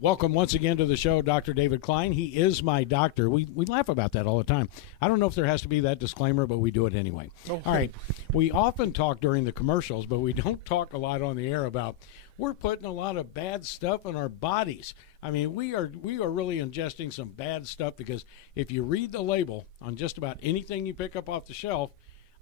Welcome once again to the show, Dr. David Klein. He is my doctor. We laugh about that all the time. I don't know if there has to be that disclaimer, but we do it anyway. Oh. All right. We often talk during the commercials, but we don't talk a lot on the air about we're putting a lot of bad stuff in our bodies. I mean, we are really ingesting some bad stuff because if you read the label on just about anything you pick up off the shelf,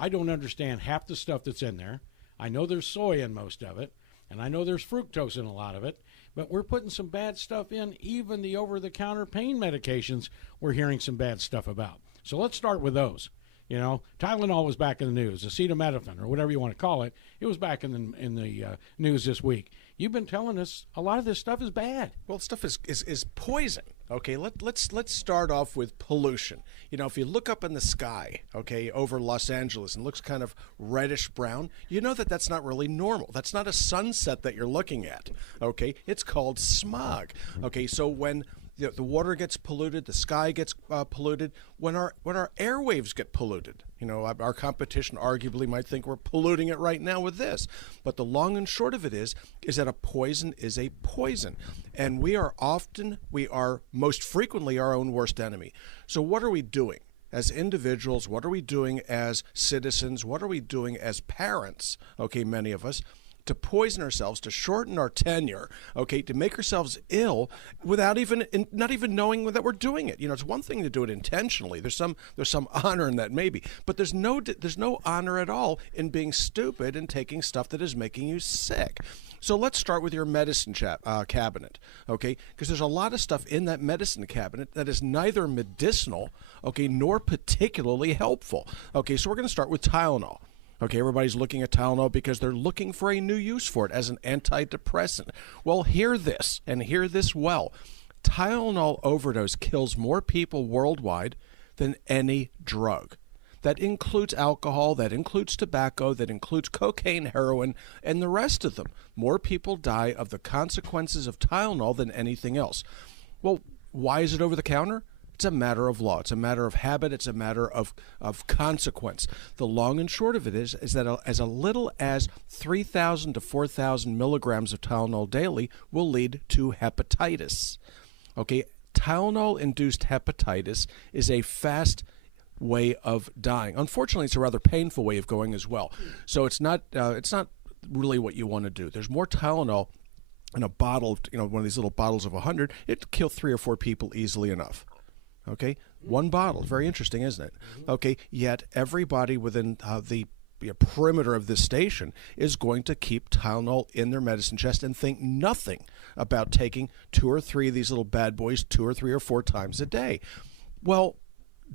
I don't understand half the stuff that's in there. I know there's soy in most of it, and I know there's fructose in a lot of it. But we're putting some bad stuff in. Even the over-the-counter pain medications we're hearing some bad stuff about. So let's start with those. You know, Tylenol was back in the news. Acetaminophen, or whatever you want to call it, it was back in the news this week. You've been telling us a lot of this stuff is bad. Well, stuff is poison. Okay, let's start off with pollution. You know, if you look up in the sky, okay, over Los Angeles and it looks kind of reddish brown, you know that that's not really normal. That's not a sunset that you're looking at. Okay, it's called smog. Okay, so when the water gets polluted, the sky gets polluted, when our airwaves get polluted. You know, our competition arguably might think we're polluting it right now with this. But the long and short of it is that a poison is a poison. And we are most frequently our own worst enemy. So what are we doing as individuals? What are we doing as citizens? What are we doing as parents? Okay, many of us, to poison ourselves, to shorten our tenure, okay, to make ourselves ill without not even knowing that we're doing it. You know, it's one thing to do it intentionally. There's some honor in that maybe, but there's no honor at all in being stupid and taking stuff that is making you sick. So let's start with your medicine cabinet, okay? Because there's a lot of stuff in that medicine cabinet that is neither medicinal, okay, nor particularly helpful. Okay, so we're going to start with Tylenol. Okay, everybody's looking at Tylenol because they're looking for a new use for it as an antidepressant. Well, hear this, and hear this well. Tylenol overdose kills more people worldwide than any drug. That includes alcohol, that includes tobacco, that includes cocaine, heroin, and the rest of them. More people die of the consequences of Tylenol than anything else. Well, why is it over the counter? It's a matter of law. It's a matter of habit. It's a matter of consequence. The long and short of it is that as little as 3,000 to 4,000 milligrams of Tylenol daily will lead to hepatitis. Okay, Tylenol-induced hepatitis is a fast way of dying. Unfortunately, it's a rather painful way of going as well. So it's not really what you want to do. There's more Tylenol in a bottle, one of these little bottles of 100. It'd kill 3 or 4 people easily enough. Okay, one bottle. Very interesting, isn't it? Okay, yet everybody within the perimeter of this station is going to keep Tylenol in their medicine chest and think nothing about taking 2 or 3 of these little bad boys 2 or 3 or 4 times a day. Well,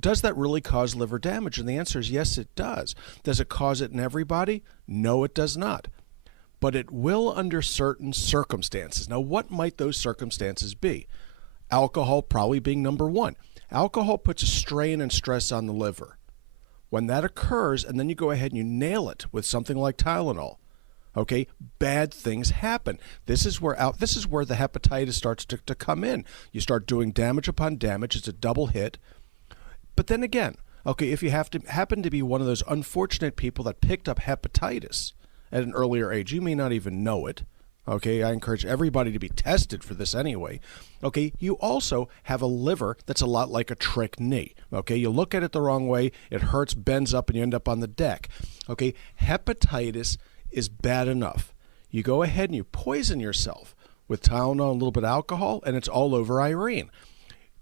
does that really cause liver damage? And the answer is yes, it does. Does it cause it in everybody? No, it does not. But it will under certain circumstances. Now, what might those circumstances be? Alcohol probably being number one. Alcohol puts a strain and stress on the liver. When that occurs, and then you go ahead and you nail it with something like Tylenol, okay, bad things happen. This is where the hepatitis starts to come in. You start doing damage upon damage. It's a double hit. But then again, okay, if you happen to be one of those unfortunate people that picked up hepatitis at an earlier age, you may not even know it. Okay, I encourage everybody to be tested for this anyway. Okay, you also have a liver that's a lot like a trick knee. Okay, you look at it the wrong way, it hurts, bends up, and you end up on the deck. Okay, hepatitis is bad enough. You go ahead and you poison yourself with Tylenol and a little bit of alcohol, and it's all over Irene.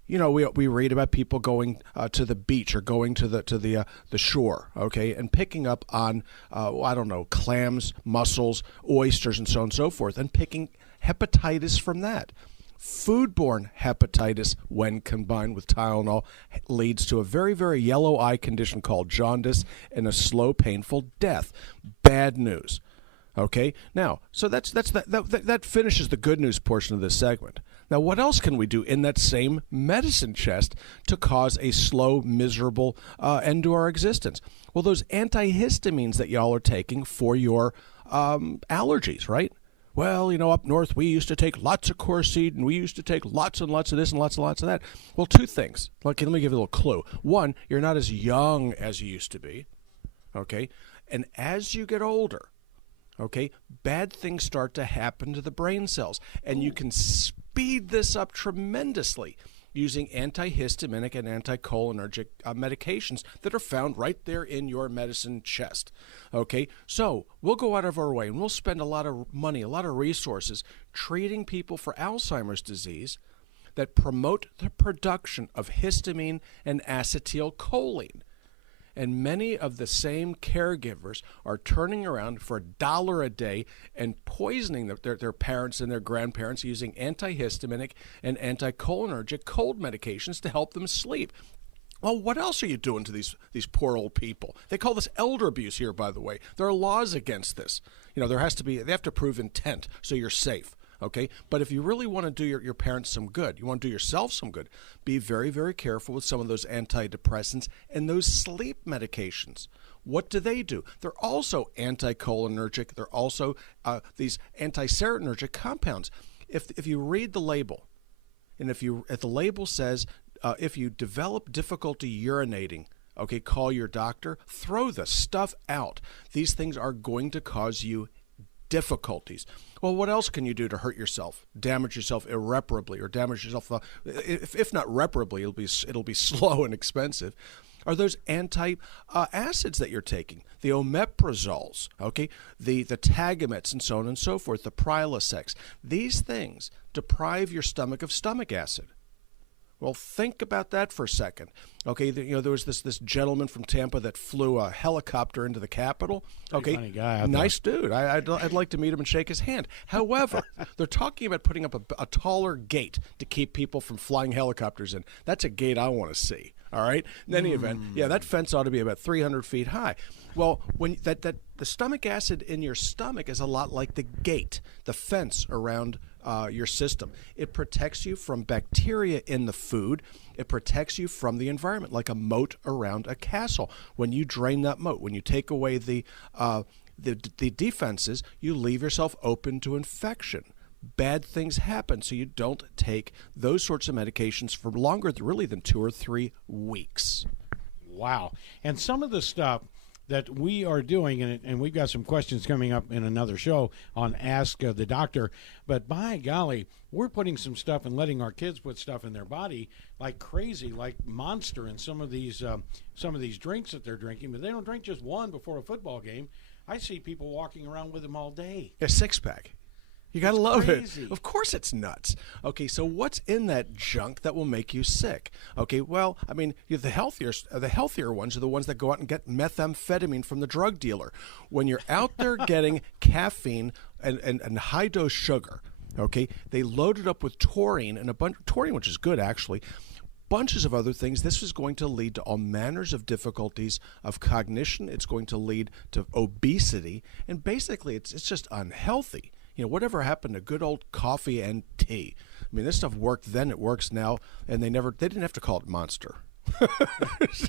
You know, we read about people going to the beach or going to the shore, okay, and picking up on clams, mussels, oysters, and so on and so forth, and picking hepatitis from that. Foodborne hepatitis, when combined with Tylenol, leads to a very, very yellow eye condition called jaundice and a slow, painful death. Bad news. Okay, now, so that finishes the good news portion of this segment. Now, what else can we do in that same medicine chest to cause a slow, miserable end to our existence? Well, those antihistamines that y'all are taking for your allergies, right? Well, up north we used to take lots of Corseed, and we used to take lots and lots of this and lots of that. Well, 2 things. Let me give you a little clue. 1, you're not as young as you used to be, okay? And as you get older, okay, bad things start to happen to the brain cells. And you can speed this up tremendously using antihistaminic and anticholinergic medications that are found right there in your medicine chest. Okay, so we'll go out of our way and we'll spend a lot of money, a lot of resources treating people for Alzheimer's disease that promote the production of histamine and acetylcholine. And many of the same caregivers are turning around for $1 a day and poisoning their parents and their grandparents using antihistaminic and anticholinergic cold medications to help them sleep. Well, what else are you doing to these poor old people? They call this elder abuse here, by the way. There are laws against this. They have to prove intent so you're safe. Okay, but if you really want to do your parents some good, you want to do yourself some good, be very, very careful with some of those antidepressants and those sleep medications. What do? They're also anticholinergic. They're also these antiserotonergic compounds. If you read the label, and if the label says if you develop difficulty urinating, okay, call your doctor, throw the stuff out. These things are going to cause you difficulties. Well, what else can you do to hurt yourself, damage yourself irreparably, or damage yourself, if not reparably, it'll be slow and expensive, are those anti-acids that you're taking, the omeprazoles, okay, the Tagametes and so on and so forth, the Prilosec. These things deprive your stomach of stomach acid. Well, think about that for a second. Okay, there was this gentleman from Tampa that flew a helicopter into the Capitol. Okay, funny guy, nice dude. I'd like to meet him and shake his hand. However, they're talking about putting up a taller gate to keep people from flying helicopters in. That's a gate I want to see. All right. In any event, yeah, that fence ought to be about 300 feet high. Well, when the stomach acid in your stomach is a lot like the gate, the fence around your system. It protects you from bacteria in the food. It protects you from the environment, like a moat around a castle. When you drain that moat, when you take away the defenses, you leave yourself open to infection. Bad things happen, so you don't take those sorts of medications for longer, really, than 2 or 3 weeks. Wow. And some of the stuff that we are doing, and we've got some questions coming up in another show on Ask the Doctor, but by golly, we're putting some stuff and letting our kids put stuff in their body like crazy, like Monster and some of these drinks that they're drinking, but they don't drink just one before a football game. I see people walking around with them all day. A six-pack. You got to love crazy. it. Of course it's nuts. Okay, so what's in that junk that will make you sick? Okay, well, I mean, the healthier ones are the ones that go out and get methamphetamine from the drug dealer. When you're out there getting caffeine and high-dose sugar, okay, they load it up with taurine, and taurine, which is good, actually, bunches of other things. This is going to lead to all manners of difficulties of cognition. It's going to lead to obesity, and basically it's just unhealthy. Whatever happened to good old coffee and tea? I mean, this stuff worked then, it works now, and they didn't have to call it Monster. It's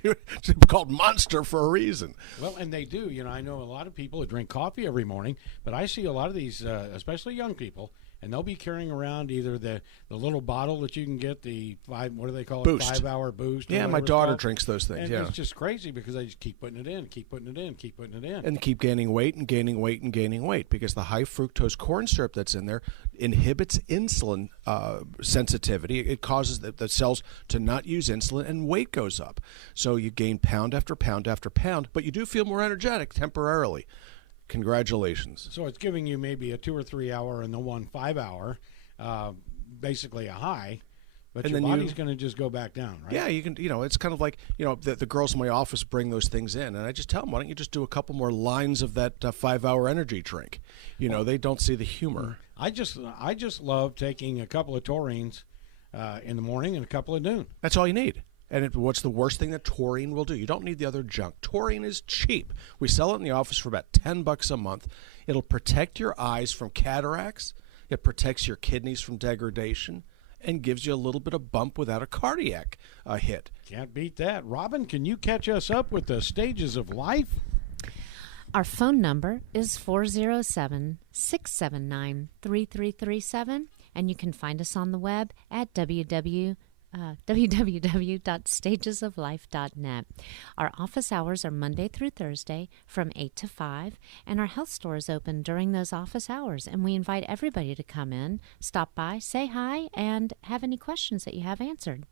called Monster for a reason. Well, and they do. I know a lot of people that drink coffee every morning, but I see a lot of these, especially young people, and they'll be carrying around either the little bottle that you can get, the what do they call it? Boost. 5-hour boost. Yeah, my daughter drinks those things. And yeah, it's just crazy because they just keep putting it in, keep putting it in, keep putting it in. And keep gaining weight and gaining weight and gaining weight because the high fructose corn syrup that's in there inhibits insulin sensitivity. It causes the cells to not use insulin, and weight goes up. So you gain pound after pound after pound, but you do feel more energetic temporarily. Congratulations. So it's giving you maybe a 2 or 3 hour and the 5 hour, basically a high, but and your body's going to just go back down, right? Yeah, you can. It's kind of like the girls in my office bring those things in, and I just tell them, why don't you just do a couple more lines of that 5-hour energy drink? They don't see the humor. I just love taking a couple of taurines in the morning and a couple at noon. That's all you need. And what's the worst thing that taurine will do? You don't need the other junk. Taurine is cheap. We sell it in the office for about $10 a month. It'll protect your eyes from cataracts. It protects your kidneys from degradation and gives you a little bit of bump without a cardiac hit. Can't beat that. Robin, can you catch us up with the stages of life? Our phone number is 407-679-3337, and you can find us on the web at www.nutritional.com. www.stagesoflife.net. Our office hours are Monday through Thursday from 8 to 5, and our health store is open during those office hours. And we invite everybody to come in, stop by, say hi, and have any questions that you have answered.